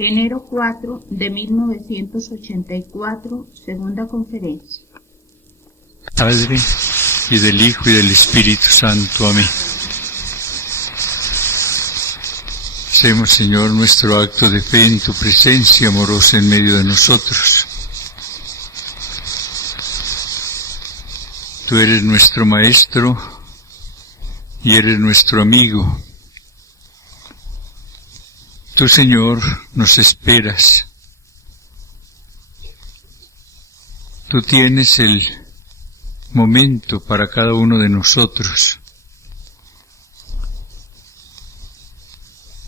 Enero 4 de 1984, segunda conferencia. Padre, y del Hijo y del Espíritu Santo. Amén. Hacemos, Señor, nuestro acto de fe en tu presencia amorosa en medio de nosotros. Tú eres nuestro Maestro y eres nuestro amigo. Tú, Señor, nos esperas. Tú tienes el momento para cada uno de nosotros.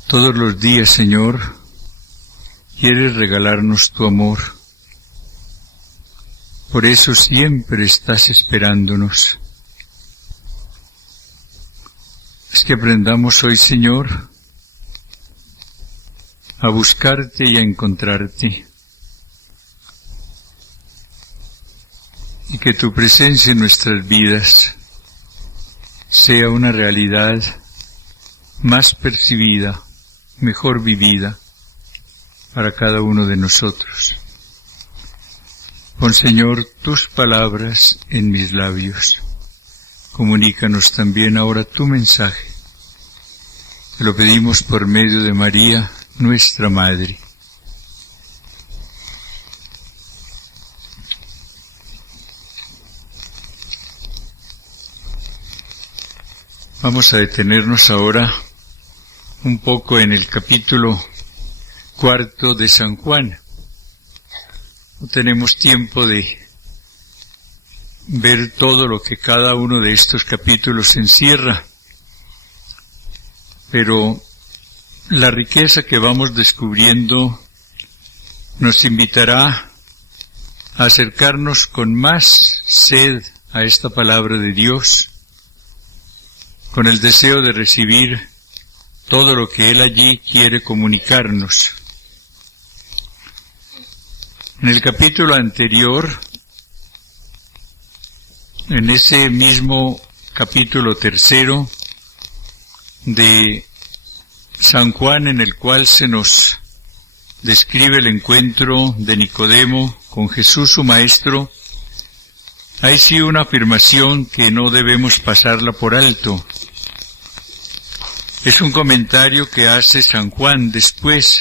Todos los días, Señor, quieres regalarnos tu amor. Por eso siempre estás esperándonos. Es que aprendamos hoy, Señor, a buscarte y a encontrarte. Y que tu presencia en nuestras vidas sea una realidad más percibida, mejor vivida para cada uno de nosotros. Pon, Señor, tus palabras en mis labios. Comunícanos también ahora tu mensaje. Te lo pedimos por medio de María, nuestra Madre. Vamos a detenernos ahora un poco en el capítulo 4 de San Juan. No tenemos tiempo de ver todo lo que cada uno de estos capítulos encierra, pero la riqueza que vamos descubriendo nos invitará a acercarnos con más sed a esta palabra de Dios, con el deseo de recibir todo lo que Él allí quiere comunicarnos. En el capítulo anterior, en ese mismo capítulo 3 de San Juan, en el cual se nos describe el encuentro de Nicodemo con Jesús su Maestro, hay sí una afirmación que no debemos pasarla por alto. Es un comentario que hace San Juan después,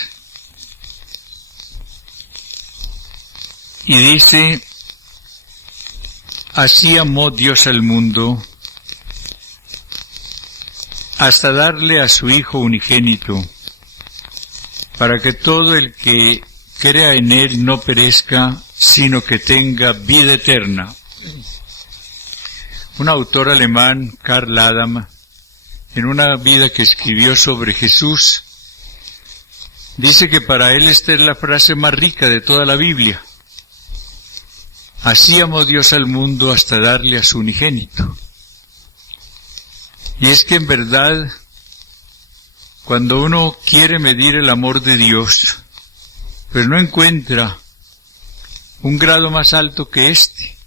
y dice: así amó Dios al mundo, hasta darle a su Hijo unigénito, para que todo el que crea en Él no perezca, sino que tenga vida eterna. Un autor alemán, Karl Adam, en una vida que escribió sobre Jesús, dice que para él esta es la frase más rica de toda la Biblia. Así amó Dios al mundo hasta darle a su unigénito. Y es que en verdad, cuando uno quiere medir el amor de Dios, pues no encuentra un grado más alto que este.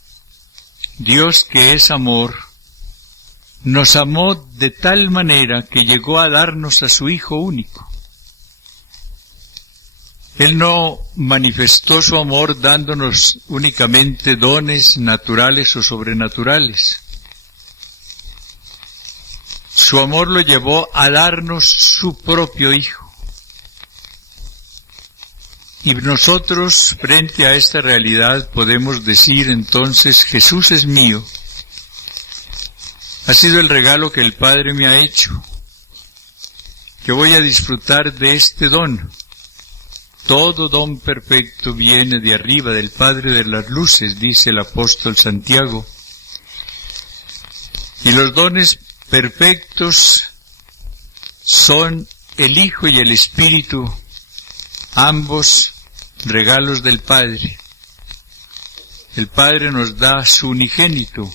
Dios, que es amor, nos amó de tal manera que llegó a darnos a su Hijo único. Él no manifestó su amor dándonos únicamente dones naturales o sobrenaturales. Su amor lo llevó a darnos su propio Hijo. Y nosotros, frente a esta realidad, podemos decir entonces: Jesús es mío. Ha sido el regalo que el Padre me ha hecho. Yo voy a disfrutar de este don. Todo don perfecto viene de arriba, del Padre de las luces, dice el apóstol Santiago. Y los dones perfectos son el Hijo y el Espíritu, ambos regalos del Padre. El Padre nos da su unigénito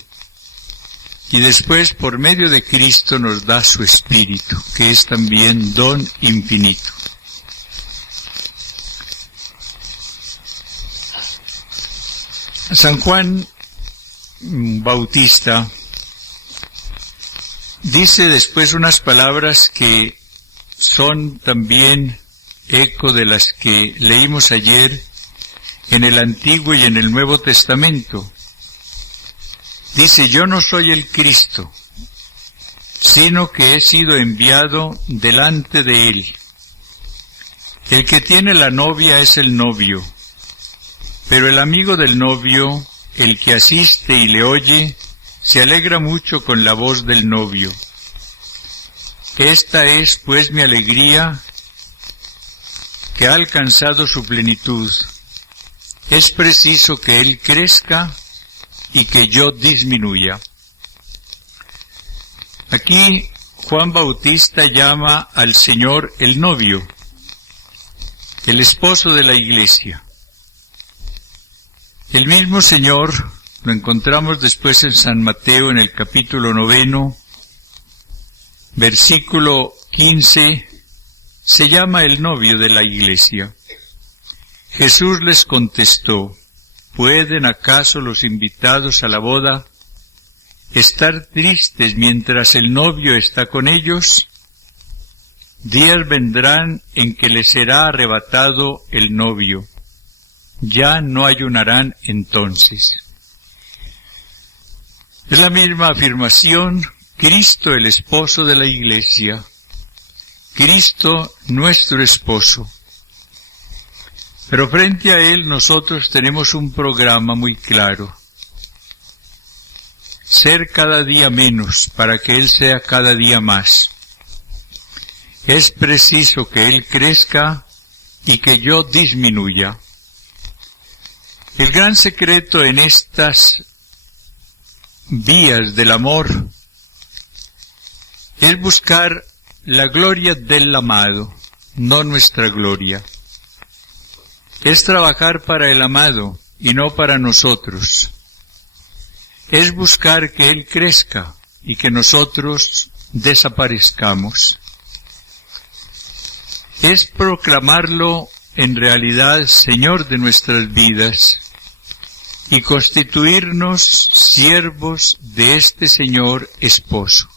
y después, por medio de Cristo, nos da su Espíritu, que es también don infinito. San Juan Bautista dice después unas palabras que son también eco de las que leímos ayer en el Antiguo y en el Nuevo Testamento. Dice: yo no soy el Cristo, sino que he sido enviado delante de él. El que tiene la novia es el novio, pero el amigo del novio, el que asiste y le oye, se alegra mucho con la voz del novio. Esta es, pues, mi alegría, que ha alcanzado su plenitud. Es preciso que él crezca y que yo disminuya. Aquí Juan Bautista llama al Señor el novio, el esposo de la iglesia. El mismo Señor lo encontramos después en San Mateo en el capítulo 9, versículo 15, se llama el novio de la iglesia. Jesús les contestó: ¿pueden acaso los invitados a la boda estar tristes mientras el novio está con ellos? Días vendrán en que les será arrebatado el novio. Ya no ayunarán entonces. Es la misma afirmación: Cristo, el esposo de la iglesia. Cristo, nuestro esposo. Pero frente a él nosotros tenemos un programa muy claro: ser cada día menos para que él sea cada día más. Es preciso que él crezca y que yo disminuya. El gran secreto en estas vías del amor es buscar la gloria del amado, no nuestra gloria. Es trabajar para el amado y no para nosotros. Es buscar que él crezca y que nosotros desaparezcamos. Es proclamarlo en realidad Señor de nuestras vidas y constituirnos siervos de este Señor esposo.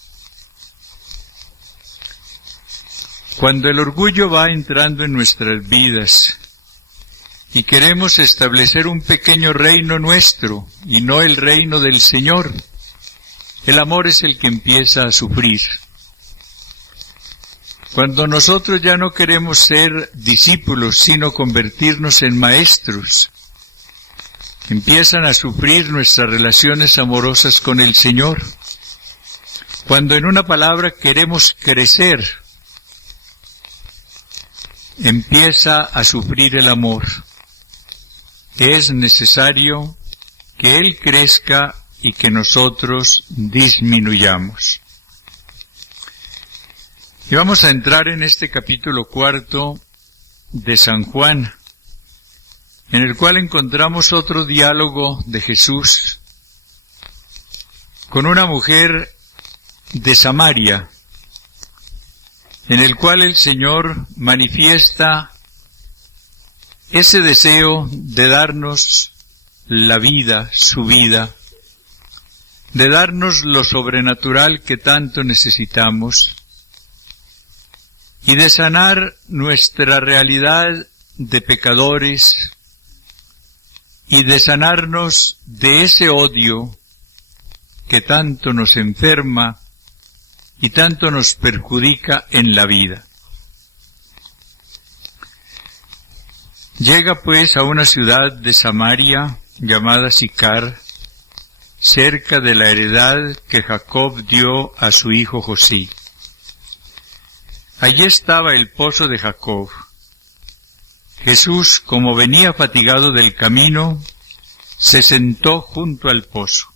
Cuando el orgullo va entrando en nuestras vidas y queremos establecer un pequeño reino nuestro y no el reino del Señor, el amor es el que empieza a sufrir. Cuando nosotros ya no queremos ser discípulos, sino convertirnos en maestros, empiezan a sufrir nuestras relaciones amorosas con el Señor. Cuando en una palabra queremos crecer, empieza a sufrir el amor. Es necesario que Él crezca y que nosotros disminuyamos. Y vamos a entrar en este capítulo 4 de San Juan, en el cual encontramos otro diálogo de Jesús con una mujer de Samaria, en el cual el Señor manifiesta ese deseo de darnos la vida, su vida, de darnos lo sobrenatural que tanto necesitamos y de sanar nuestra realidad de pecadores y de sanarnos de ese odio que tanto nos enferma y tanto nos perjudica en la vida. Llega pues a una ciudad de Samaria llamada Sicar, cerca de la heredad que Jacob dio a su hijo José. Allí estaba el pozo de Jacob. Jesús, como venía fatigado del camino, se sentó junto al pozo.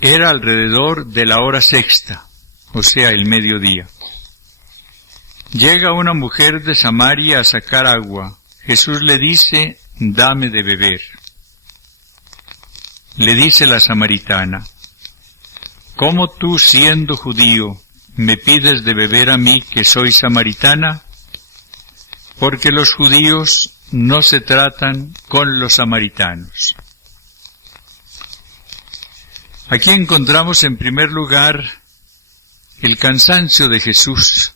Era alrededor de la hora sexta, o sea, el mediodía. Llega una mujer de Samaria a sacar agua. Jesús le dice: dame de beber. Le dice la samaritana: ¿cómo tú, siendo judío, me pides de beber a mí, que soy samaritana? Porque los judíos no se tratan con los samaritanos. Aquí encontramos en primer lugar el cansancio de Jesús,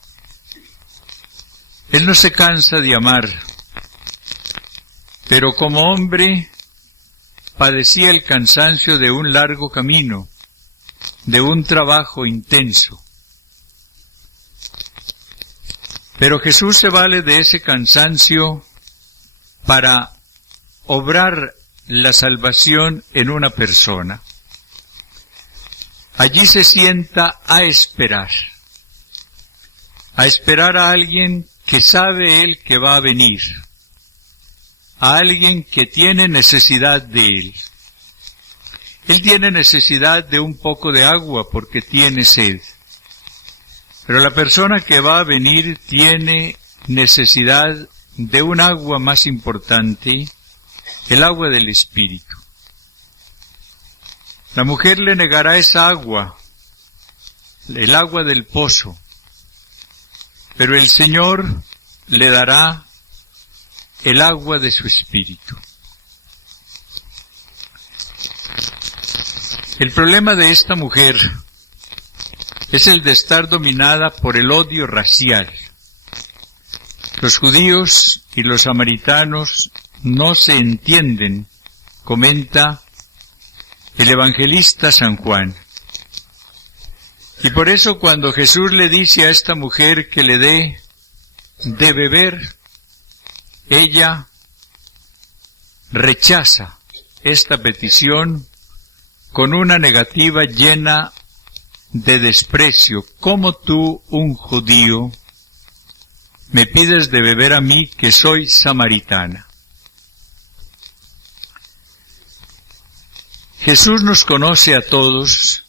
Él no se cansa de amar, pero como hombre padecía el cansancio de un largo camino, de un trabajo intenso. Pero Jesús se vale de ese cansancio para obrar la salvación en una persona. Allí se sienta a esperar a alguien que sabe él que va a venir, a alguien que tiene necesidad de él. Él tiene necesidad de un poco de agua porque tiene sed, pero la persona que va a venir tiene necesidad de un agua más importante, el agua del Espíritu. La mujer le negará esa agua, el agua del pozo, pero el Señor le dará el agua de su Espíritu. El problema de esta mujer es el de estar dominada por el odio racial. Los judíos y los samaritanos no se entienden, comenta el evangelista San Juan. Y por eso cuando Jesús le dice a esta mujer que le dé de beber, ella rechaza esta petición con una negativa llena de desprecio. ¿Cómo tú, un judío, me pides de beber a mí que soy samaritana? Jesús nos conoce a todos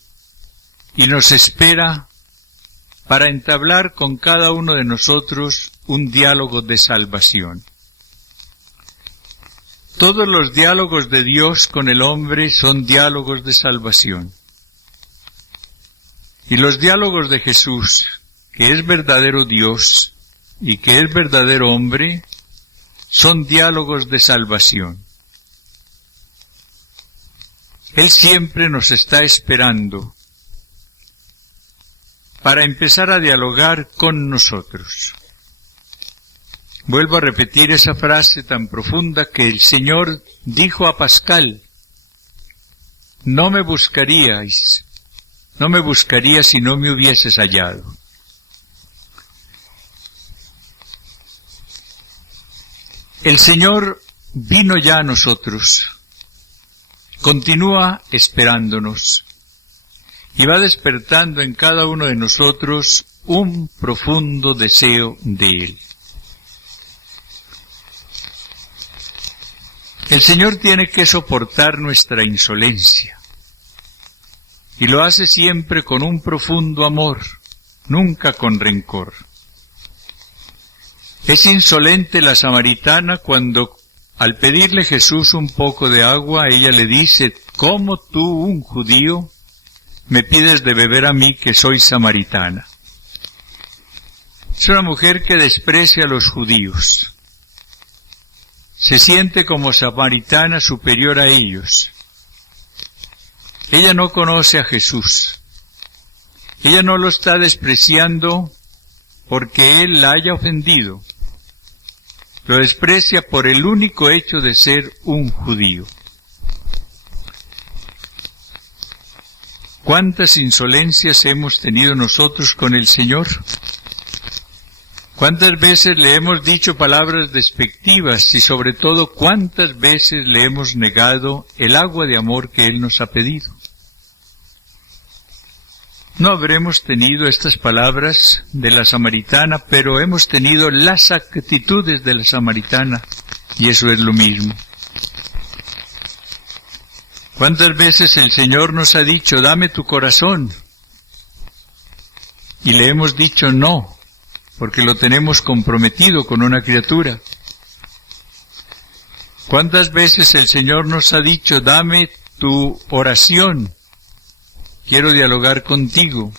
y nos espera para entablar con cada uno de nosotros un diálogo de salvación. Todos los diálogos de Dios con el hombre son diálogos de salvación. Y los diálogos de Jesús, que es verdadero Dios y que es verdadero hombre, son diálogos de salvación. Él siempre nos está esperando para empezar a dialogar con nosotros. Vuelvo a repetir esa frase tan profunda que el Señor dijo a Pascal: no me buscaríais si no me hubieses hallado. El Señor vino ya a nosotros, continúa esperándonos y va despertando en cada uno de nosotros un profundo deseo de Él. El Señor tiene que soportar nuestra insolencia y lo hace siempre con un profundo amor, nunca con rencor. Es insolente la samaritana cuando, al pedirle Jesús un poco de agua, ella le dice: ¿cómo tú, un judío, me pides de beber a mí que soy samaritana? Es una mujer que desprecia a los judíos. Se siente como samaritana superior a ellos. Ella no conoce a Jesús. Ella no lo está despreciando porque Él la haya ofendido. Lo desprecia por el único hecho de ser un judío. ¿Cuántas insolencias hemos tenido nosotros con el Señor? ¿Cuántas veces le hemos dicho palabras despectivas y sobre todo cuántas veces le hemos negado el agua de amor que Él nos ha pedido? No habremos tenido estas palabras de la samaritana, pero hemos tenido las actitudes de la samaritana, y eso es lo mismo. ¿Cuántas veces el Señor nos ha dicho: dame tu corazón? Y le hemos dicho no, porque lo tenemos comprometido con una criatura. ¿Cuántas veces el Señor nos ha dicho: dame tu oración, quiero dialogar contigo?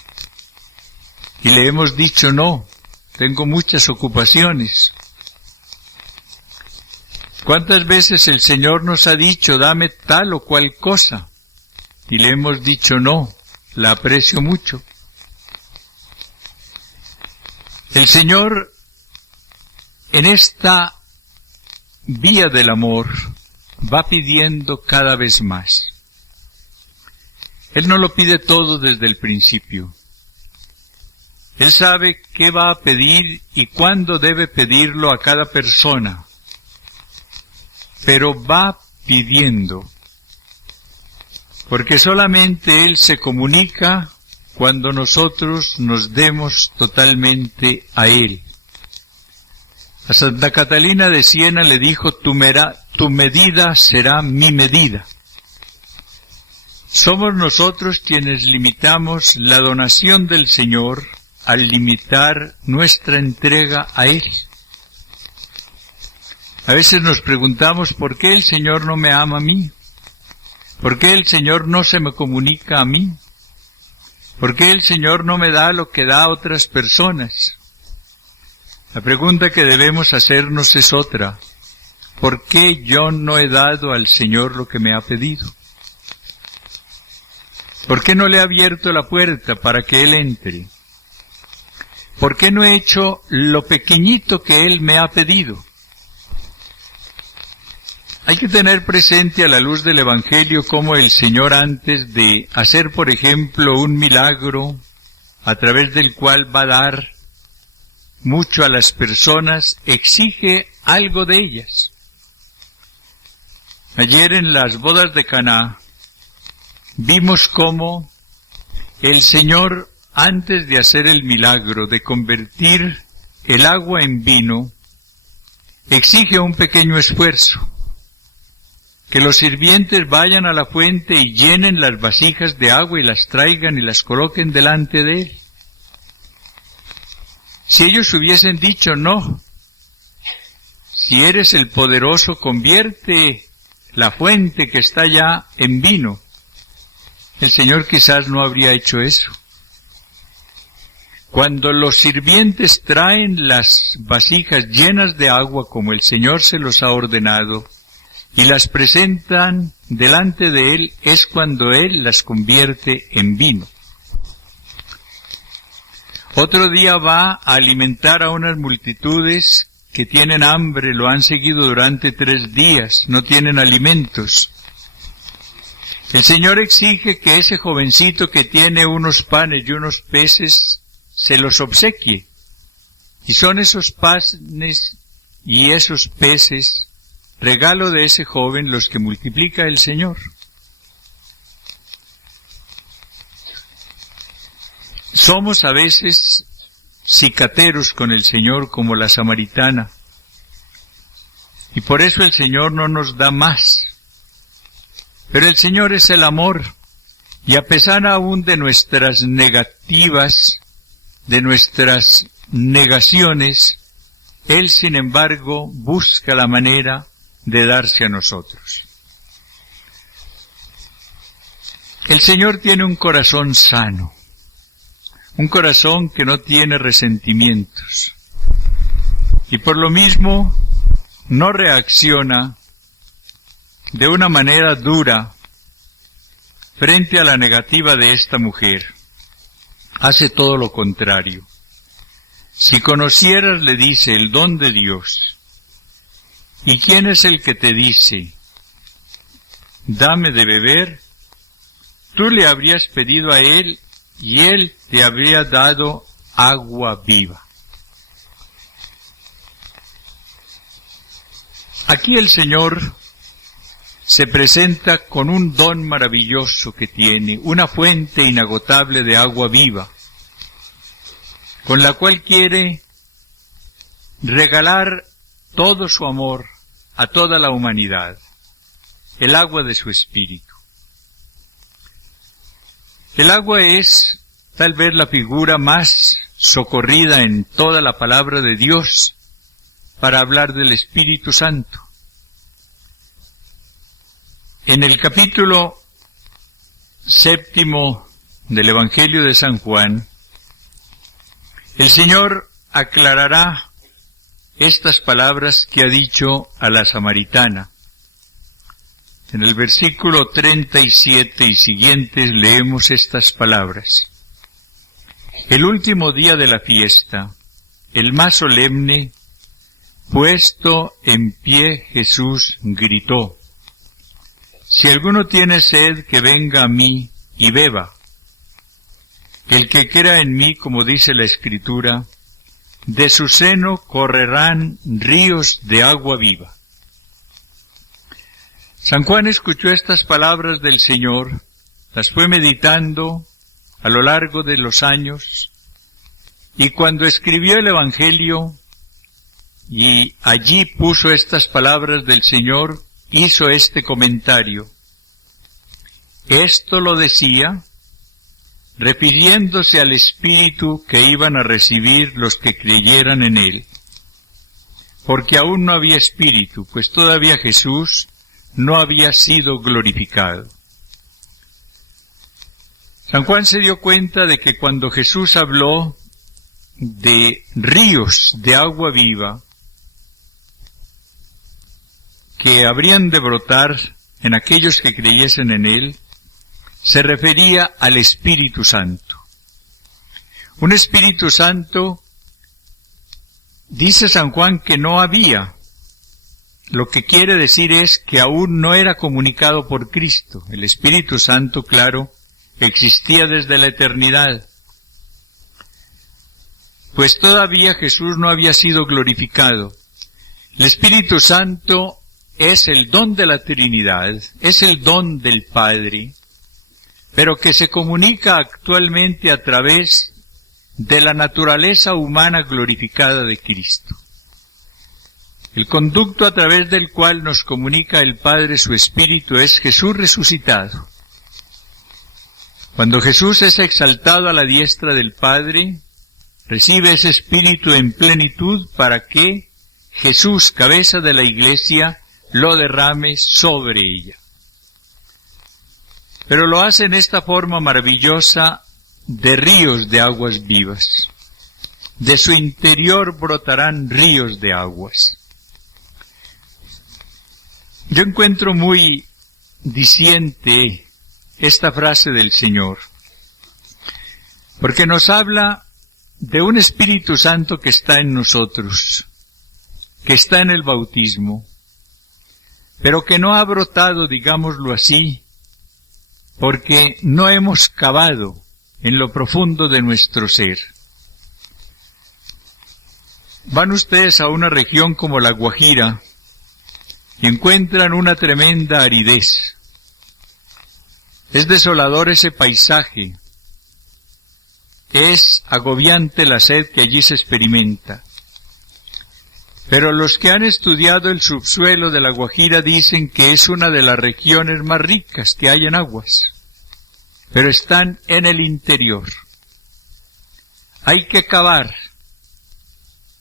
Y le hemos dicho no, tengo muchas ocupaciones. ¿Cuántas veces el Señor nos ha dicho: dame tal o cual cosa? Y le hemos dicho no, la aprecio mucho. El Señor en esta vía del amor va pidiendo cada vez más. Él no lo pide todo desde el principio. Él sabe qué va a pedir y cuándo debe pedirlo a cada persona, pero va pidiendo, porque solamente Él se comunica cuando nosotros nos demos totalmente a Él. A Santa Catalina de Siena le dijo: tu medida será mi medida. Somos nosotros quienes limitamos la donación del Señor al limitar nuestra entrega a Él. A veces nos preguntamos: ¿por qué el Señor no me ama a mí? ¿Por qué el Señor no se me comunica a mí? ¿Por qué el Señor no me da lo que da a otras personas? La pregunta que debemos hacernos es otra: ¿por qué yo no he dado al Señor lo que me ha pedido? ¿Por qué no le he abierto la puerta para que Él entre? ¿Por qué no he hecho lo pequeñito que Él me ha pedido? Hay que tener presente a la luz del Evangelio cómo el Señor, antes de hacer, por ejemplo, un milagro a través del cual va a dar mucho a las personas, exige algo de ellas. Ayer en las bodas de Caná vimos cómo el Señor, antes de hacer el milagro de convertir el agua en vino, exige un pequeño esfuerzo: que los sirvientes vayan a la fuente y llenen las vasijas de agua y las traigan y las coloquen delante de Él. Si ellos hubiesen dicho: no, si eres el poderoso, convierte la fuente que está allá en vino, el Señor quizás no habría hecho eso. Cuando los sirvientes traen las vasijas llenas de agua como el Señor se los ha ordenado y las presentan delante de Él, es cuando Él las convierte en vino. Otro día va a alimentar a unas multitudes que tienen hambre, lo han seguido durante 3 días, no tienen alimentos. El Señor exige que ese jovencito que tiene unos panes y unos peces se los obsequie. Y son esos panes y esos peces, regalo de ese joven, los que multiplica el Señor. Somos a veces cicateros con el Señor como la samaritana, y por eso el Señor no nos da más. Pero el Señor es el amor, y a pesar aún de nuestras negativas, de nuestras negaciones, Él, sin embargo, busca la manera de darse a nosotros. El Señor tiene un corazón sano, un corazón que no tiene resentimientos, y por lo mismo no reacciona de una manera dura frente a la negativa de esta mujer. Hace todo lo contrario. Si conocieras, le dice, el don de Dios, ¿y quién es el que te dice, dame de beber? Tú le habrías pedido a Él, y Él te habría dado agua viva. Aquí el Señor se presenta con un don maravilloso que tiene, una fuente inagotable de agua viva, con la cual quiere regalar todo su amor a toda la humanidad, el agua de su Espíritu. El agua es tal vez la figura más socorrida en toda la palabra de Dios para hablar del Espíritu Santo. En el capítulo 7 del Evangelio de San Juan, el Señor aclarará estas palabras que ha dicho a la samaritana. En el versículo 37 y siguientes leemos estas palabras. El último día de la fiesta, el más solemne, Puesto en pie, Jesús gritó: Si alguno tiene sed, que venga a mí y beba. El que crea en mí, como dice la Escritura, de su seno correrán ríos de agua viva. San Juan escuchó estas palabras del Señor, las fue meditando a lo largo de los años, y cuando escribió el Evangelio y allí puso estas palabras del Señor, hizo este comentario. Esto lo decía refiriéndose al Espíritu que iban a recibir los que creyeran en Él, porque aún no había Espíritu, pues todavía Jesús no había sido glorificado. San Juan se dio cuenta de que cuando Jesús habló de ríos de agua viva que habrían de brotar en aquellos que creyesen en Él, se refería al Espíritu Santo. Un Espíritu Santo, dice San Juan, que no había. Lo que quiere decir es que aún no era comunicado por Cristo. El Espíritu Santo, claro, existía desde la eternidad, pues todavía Jesús no había sido glorificado. El Espíritu Santo es el don de la Trinidad, es el don del Padre, pero que se comunica actualmente a través de la naturaleza humana glorificada de Cristo. El conducto a través del cual nos comunica el Padre su Espíritu es Jesús resucitado. Cuando Jesús es exaltado a la diestra del Padre, recibe ese Espíritu en plenitud para que Jesús, cabeza de la Iglesia, lo derrame sobre ella. Pero lo hace en esta forma maravillosa de ríos de aguas vivas. De su interior brotarán ríos de aguas. Yo encuentro muy diciente esta frase del Señor, porque nos habla de un Espíritu Santo que está en nosotros, que está en el bautismo, pero que no ha brotado, digámoslo así, porque no hemos cavado en lo profundo de nuestro ser. Van ustedes a una región como la Guajira y encuentran una tremenda aridez. Es desolador ese paisaje, es agobiante la sed que allí se experimenta. Pero los que han estudiado el subsuelo de la Guajira dicen que es una de las regiones más ricas que hay en aguas, pero están en el interior. Hay que cavar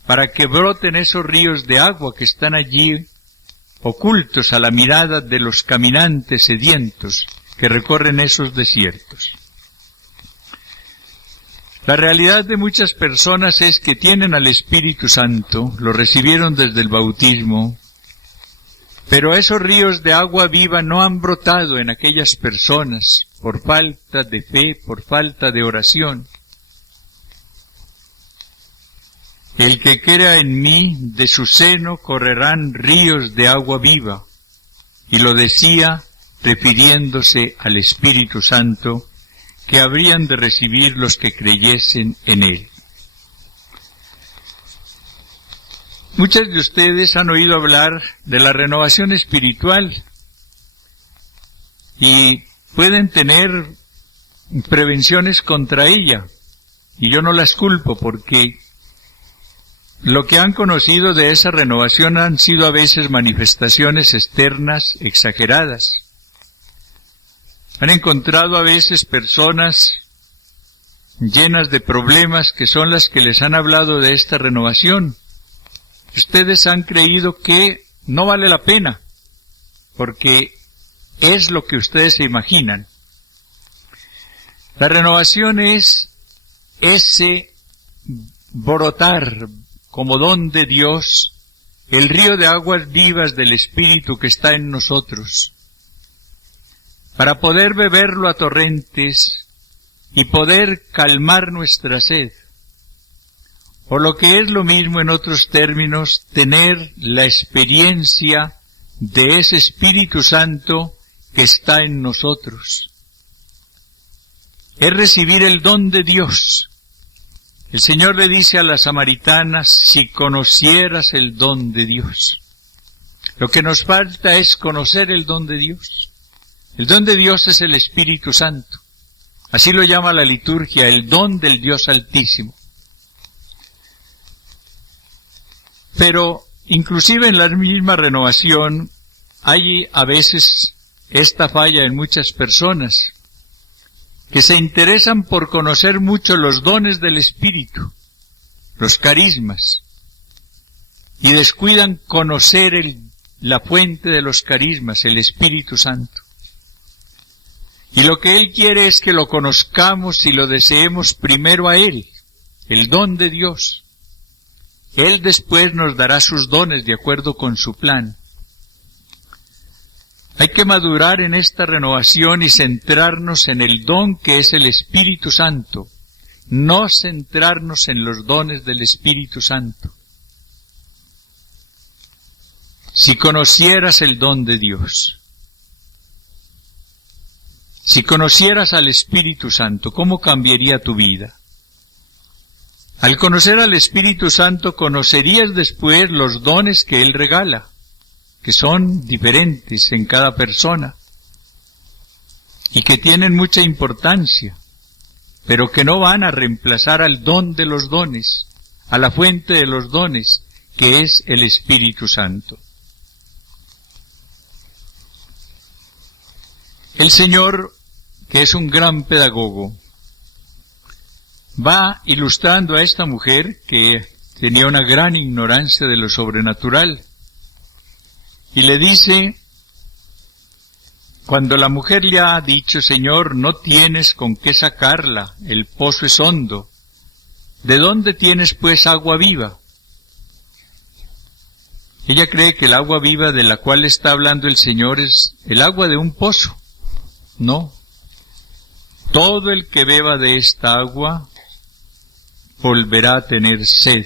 para que broten esos ríos de agua que están allí ocultos a la mirada de los caminantes sedientos que recorren esos desiertos. La realidad de muchas personas es que tienen al Espíritu Santo, lo recibieron desde el bautismo, pero esos ríos de agua viva no han brotado en aquellas personas por falta de fe, por falta de oración. El que crea en mí, de su seno correrán ríos de agua viva. Y lo decía refiriéndose al Espíritu Santo, que habrían de recibir los que creyesen en Él. Muchos de ustedes han oído hablar de la renovación espiritual y pueden tener prevenciones contra ella, y yo no las culpo porque lo que han conocido de esa renovación han sido a veces manifestaciones externas exageradas. Han encontrado a veces personas llenas de problemas que son las que les han hablado de esta renovación. Ustedes han creído que no vale la pena, porque es lo que ustedes se imaginan. La renovación es ese brotar como don de Dios, el río de aguas vivas del Espíritu que está en nosotros, para poder beberlo a torrentes y poder calmar nuestra sed, o lo que es lo mismo en otros términos, tener la experiencia de ese Espíritu Santo que está en nosotros. Es recibir el don de Dios. El Señor le dice a las samaritanas, si conocieras el don de Dios. Lo que nos falta es conocer el don de Dios. El don de Dios es el Espíritu Santo. Así lo llama la liturgia, el don del Dios Altísimo. Pero, inclusive en la misma renovación, hay a veces esta falla en muchas personas, que se interesan por conocer mucho los dones del Espíritu, los carismas, y descuidan conocer la fuente de los carismas, el Espíritu Santo. Y lo que Él quiere es que lo conozcamos y lo deseemos primero a Él, el don de Dios. Él después nos dará sus dones de acuerdo con su plan. Hay que madurar en esta renovación y centrarnos en el don que es el Espíritu Santo, no centrarnos en los dones del Espíritu Santo. Si conocieras el don de Dios, si conocieras al Espíritu Santo, ¿cómo cambiaría tu vida? Al conocer al Espíritu Santo, conocerías después los dones que Él regala, que son diferentes en cada persona, y que tienen mucha importancia, pero que no van a reemplazar al don de los dones, a la fuente de los dones, que es el Espíritu Santo. El Señor, que es un gran pedagogo, va ilustrando a esta mujer que tenía una gran ignorancia de lo sobrenatural, y le dice, cuando la mujer le ha dicho, Señor, no tienes con qué sacarla, el pozo es hondo, ¿de dónde tienes pues agua viva? Ella cree que el agua viva de la cual está hablando el Señor es el agua de un pozo. No. Todo el que beba de esta agua volverá a tener sed.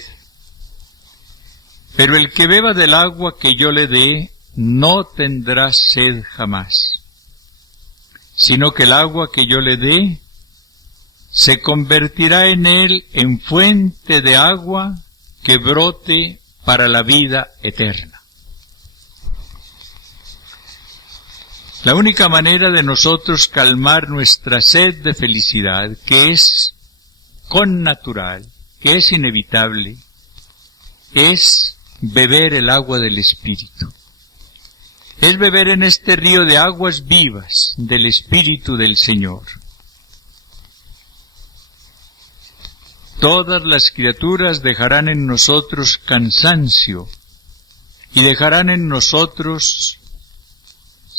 Pero el que beba del agua que yo le dé, no tendrá sed jamás, sino que el agua que yo le dé se convertirá en él en fuente de agua que brote para la vida eterna. La única manera de nosotros calmar nuestra sed de felicidad, que es connatural, que es inevitable, es beber el agua del Espíritu. Es beber en este río de aguas vivas del Espíritu del Señor. Todas las criaturas dejarán en nosotros cansancio y dejarán en nosotros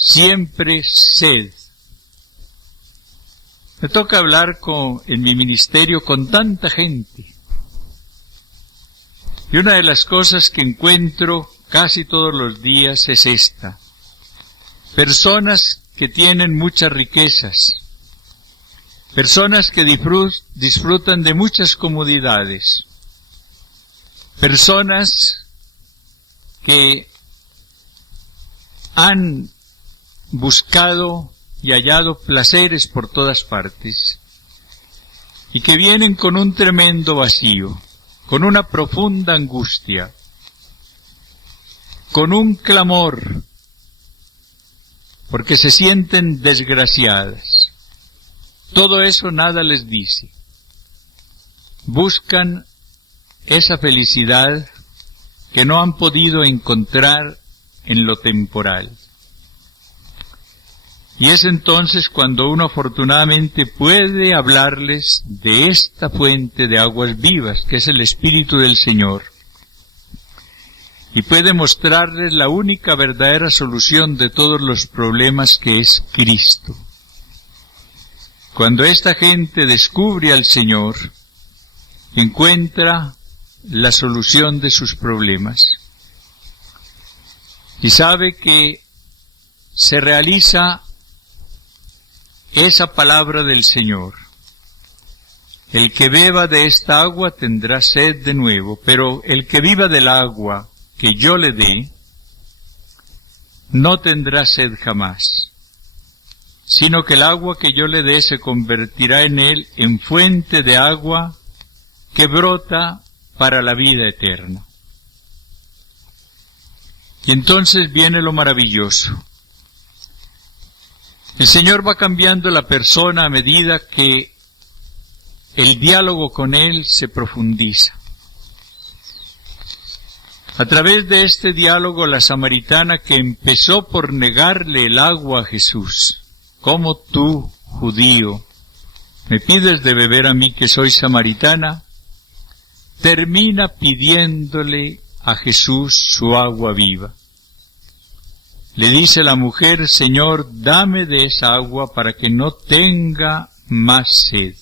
siempre sed. Me toca hablar en mi ministerio con tanta gente. Y una de las cosas que encuentro casi todos los días es esta. Personas que tienen muchas riquezas. Personas que disfrutan de muchas comodidades. Personas que han buscado y hallado placeres por todas partes, y que vienen con un tremendo vacío, con una profunda angustia, con un clamor, porque se sienten desgraciadas. Todo eso nada les dice. Buscan esa felicidad que no han podido encontrar en lo temporal. Y es entonces cuando uno afortunadamente puede hablarles de esta fuente de aguas vivas, que es el Espíritu del Señor, y puede mostrarles la única verdadera solución de todos los problemas, que es Cristo. Cuando esta gente descubre al Señor, encuentra la solución de sus problemas, y sabe que se realiza esa palabra del Señor. El que beba de esta agua tendrá sed de nuevo, pero el que viva del agua que yo le dé, no tendrá sed jamás, sino que el agua que yo le dé se convertirá en él en fuente de agua que brota para la vida eterna. Y entonces viene lo maravilloso. El Señor va cambiando la persona a medida que el diálogo con Él se profundiza. A través de este diálogo, la samaritana que empezó por negarle el agua a Jesús, ¿cómo tú, judío, me pides de beber a mí que soy samaritana?, termina pidiéndole a Jesús su agua viva. Le dice la mujer: Señor, dame de esa agua para que no tenga más sed.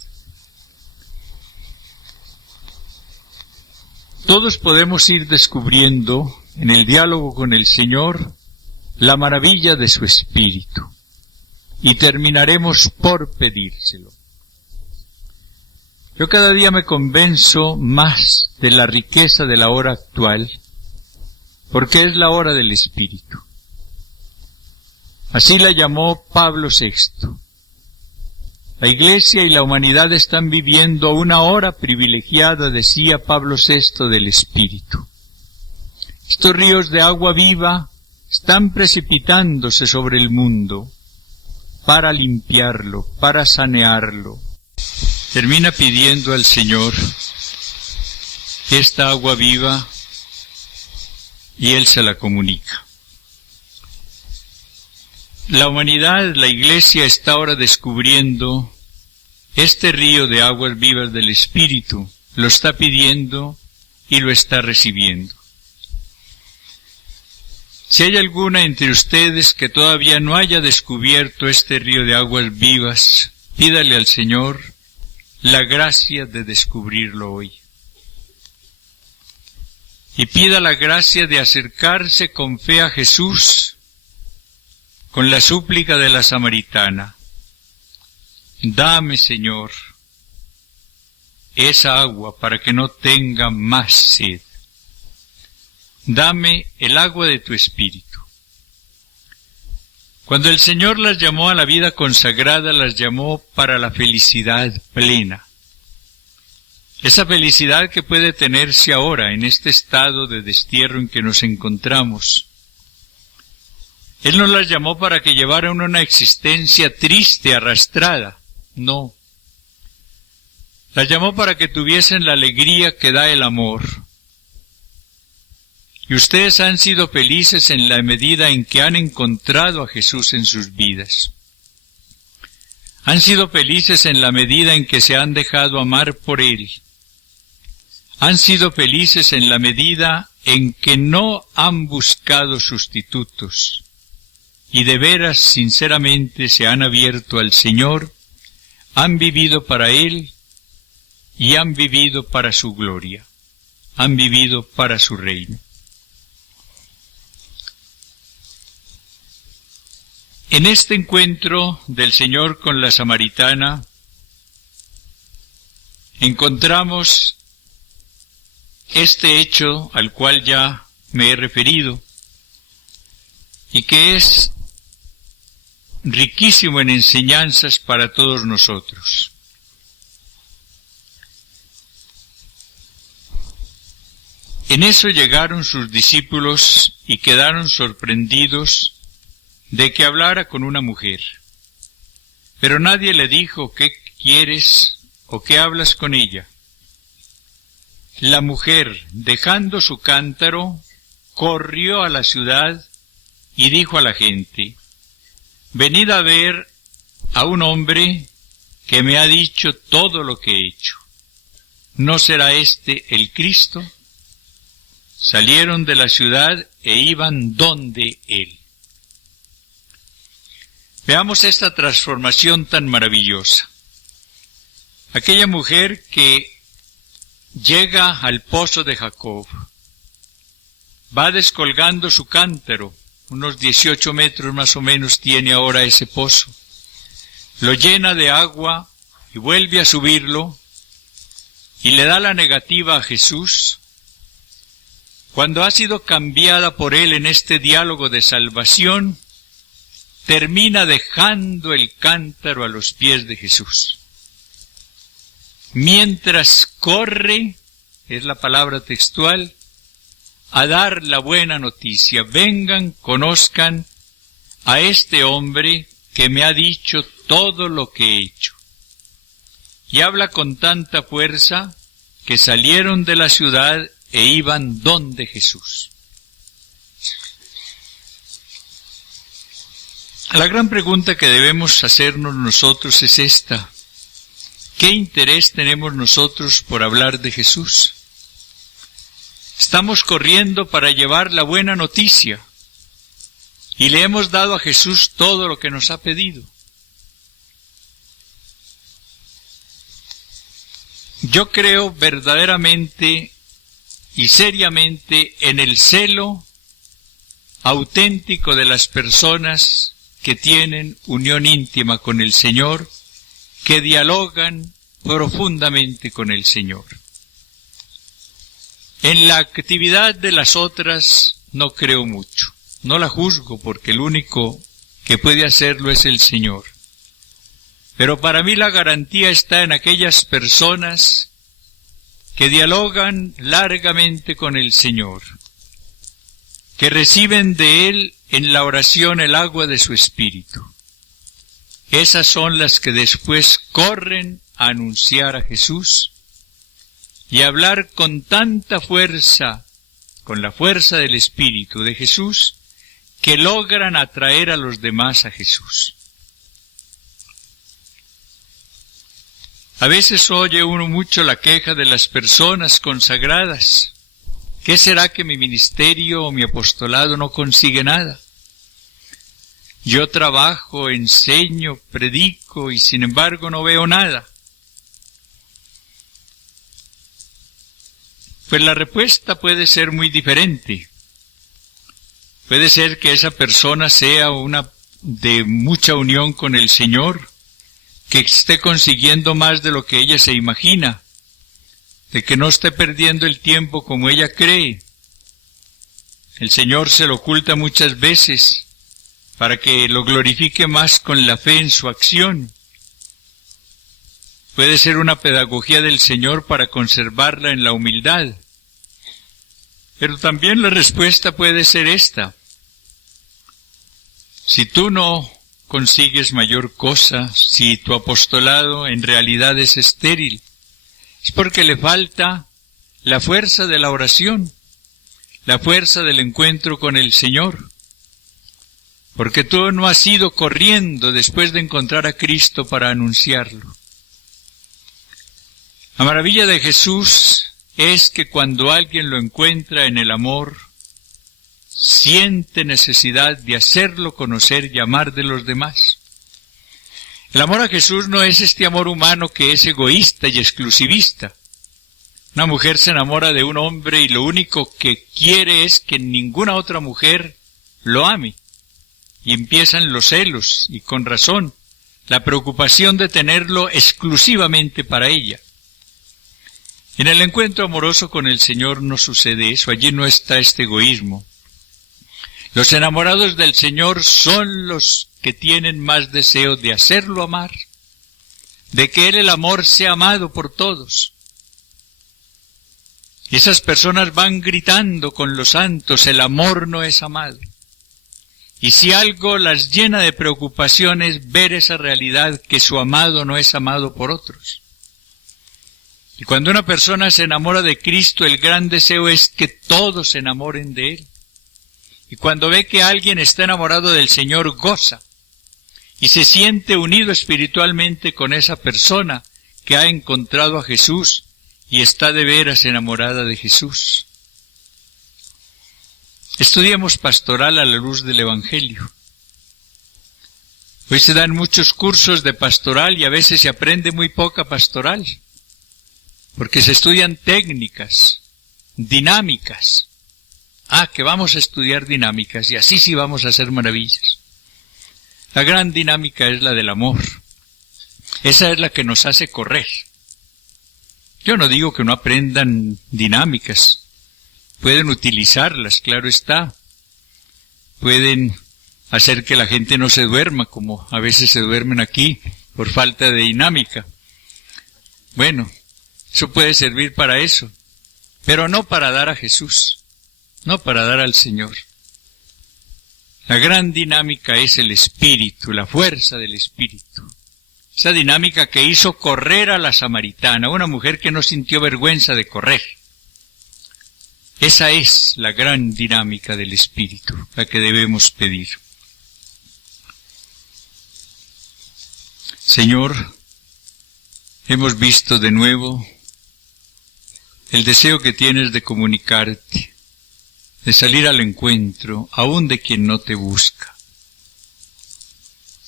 Todos podemos ir descubriendo en el diálogo con el Señor la maravilla de su Espíritu, y terminaremos por pedírselo. Yo cada día me convenzo más de la riqueza de la hora actual, porque es la hora del Espíritu. Así la llamó Pablo VI. La Iglesia y la humanidad están viviendo una hora privilegiada, decía Pablo VI, del Espíritu. Estos ríos de agua viva están precipitándose sobre el mundo para limpiarlo, para sanearlo. Termina pidiendo al Señor esta agua viva y Él se la comunica. La humanidad, la Iglesia, está ahora descubriendo este río de aguas vivas del Espíritu, lo está pidiendo y lo está recibiendo. Si hay alguna entre ustedes que todavía no haya descubierto este río de aguas vivas, pídale al Señor la gracia de descubrirlo hoy. Y pida la gracia de acercarse con fe a Jesús, con la súplica de la samaritana: dame, Señor, esa agua para que no tenga más sed. Dame el agua de tu Espíritu. Cuando el Señor las llamó a la vida consagrada, las llamó para la felicidad plena. Esa felicidad que puede tenerse ahora en este estado de destierro en que nos encontramos. Él no las llamó para que llevaran una existencia triste, arrastrada. No. Las llamó para que tuviesen la alegría que da el amor. Y ustedes han sido felices en la medida en que han encontrado a Jesús en sus vidas. Han sido felices en la medida en que se han dejado amar por Él. Han sido felices en la medida en que no han buscado sustitutos. Y de veras, sinceramente, se han abierto al Señor, han vivido para Él y han vivido para su gloria, han vivido para su reino. En este encuentro del Señor con la samaritana, encontramos este hecho al cual ya me he referido, y que es riquísimo en enseñanzas para todos nosotros. En eso llegaron sus discípulos y quedaron sorprendidos de que hablara con una mujer. Pero nadie le dijo: ¿qué quieres o qué hablas con ella? La mujer, dejando su cántaro, corrió a la ciudad y dijo a la gente: venid a ver a un hombre que me ha dicho todo lo que he hecho. ¿No será este el Cristo? Salieron de la ciudad e iban donde él. Veamos esta transformación tan maravillosa. Aquella mujer que llega al pozo de Jacob, va descolgando su cántaro, unos 18 metros más o menos tiene ahora ese pozo, lo llena de agua y vuelve a subirlo y le da la negativa a Jesús, cuando ha sido cambiada por él en este diálogo de salvación, termina dejando el cántaro a los pies de Jesús. Mientras corre, es la palabra textual, a dar la buena noticia. Vengan, conozcan a este hombre que me ha dicho todo lo que he hecho. Y habla con tanta fuerza que salieron de la ciudad e iban donde Jesús. La gran pregunta que debemos hacernos nosotros es esta: ¿qué interés tenemos nosotros por hablar de Jesús? Estamos corriendo para llevar la buena noticia y le hemos dado a Jesús todo lo que nos ha pedido. Yo creo verdaderamente y seriamente en el celo auténtico de las personas que tienen unión íntima con el Señor, que dialogan profundamente con el Señor. En la actividad de las otras no creo mucho, no la juzgo porque el único que puede hacerlo es el Señor. Pero para mí la garantía está en aquellas personas que dialogan largamente con el Señor, que reciben de Él en la oración el agua de su Espíritu. Esas son las que después corren a anunciar a Jesús y a hablar con tanta fuerza, con la fuerza del Espíritu de Jesús, que logran atraer a los demás a Jesús. A veces oye uno mucho la queja de las personas consagradas. ¿Qué será que mi ministerio o mi apostolado no consigue nada? Yo trabajo, enseño, predico y sin embargo no veo nada. Pues la respuesta puede ser muy diferente. Puede ser que esa persona sea una de mucha unión con el Señor, que esté consiguiendo más de lo que ella se imagina, de que no esté perdiendo el tiempo como ella cree. El Señor se lo oculta muchas veces para que lo glorifique más con la fe en su acción. Puede ser una pedagogía del Señor para conservarla en la humildad. Pero también la respuesta puede ser esta: si tú no consigues mayor cosa, si tu apostolado en realidad es estéril, es porque le falta la fuerza de la oración, la fuerza del encuentro con el Señor, porque tú no has ido corriendo después de encontrar a Cristo para anunciarlo. La maravilla de Jesús es que cuando alguien lo encuentra en el amor, siente necesidad de hacerlo conocer y amar de los demás. El amor a Jesús no es este amor humano que es egoísta y exclusivista. Una mujer se enamora de un hombre y lo único que quiere es que ninguna otra mujer lo ame. Y empiezan los celos, y con razón, la preocupación de tenerlo exclusivamente para ella. En el encuentro amoroso con el Señor no sucede eso, allí no está este egoísmo. Los enamorados del Señor son los que tienen más deseo de hacerlo amar, de que Él, el amor, sea amado por todos. Y esas personas van gritando con los santos: el amor no es amado. Y si algo las llena de preocupación es ver esa realidad, que su amado no es amado por otros. Y cuando una persona se enamora de Cristo, el gran deseo es que todos se enamoren de Él. Y cuando ve que alguien está enamorado del Señor, goza y se siente unido espiritualmente con esa persona que ha encontrado a Jesús y está de veras enamorada de Jesús. Estudiemos pastoral a la luz del Evangelio. Hoy se dan muchos cursos de pastoral y a veces se aprende muy poca pastoral, porque se estudian técnicas, dinámicas. Que vamos a estudiar dinámicas y así sí vamos a hacer maravillas. La gran dinámica es la del amor. Esa es la que nos hace correr. Yo no digo que no aprendan dinámicas. Pueden utilizarlas, claro está. Pueden hacer que la gente no se duerma, como a veces se duermen aquí por falta de dinámica. Bueno, eso puede servir para eso, pero no para dar a Jesús, no para dar al Señor. La gran dinámica es el Espíritu, la fuerza del Espíritu. Esa dinámica que hizo correr a la samaritana, una mujer que no sintió vergüenza de correr. Esa es la gran dinámica del Espíritu, la que debemos pedir. Señor, hemos visto de nuevo el deseo que tienes de comunicarte, de salir al encuentro, aún de quien no te busca.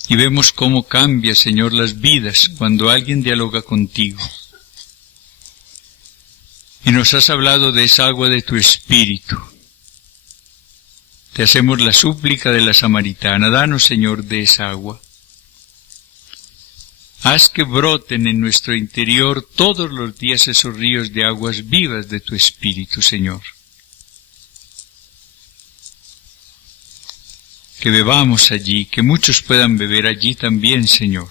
Y vemos cómo cambia, Señor, las vidas cuando alguien dialoga contigo. Y nos has hablado de esa agua de tu Espíritu. Te hacemos la súplica de la samaritana. Danos, Señor, de esa agua. Haz que broten en nuestro interior todos los días esos ríos de aguas vivas de tu Espíritu, Señor. Que bebamos allí, que muchos puedan beber allí también, Señor.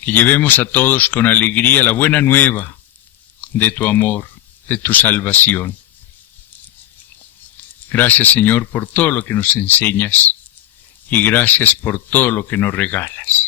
Que llevemos a todos con alegría la buena nueva de tu amor, de tu salvación. Gracias, Señor, por todo lo que nos enseñas y gracias por todo lo que nos regalas.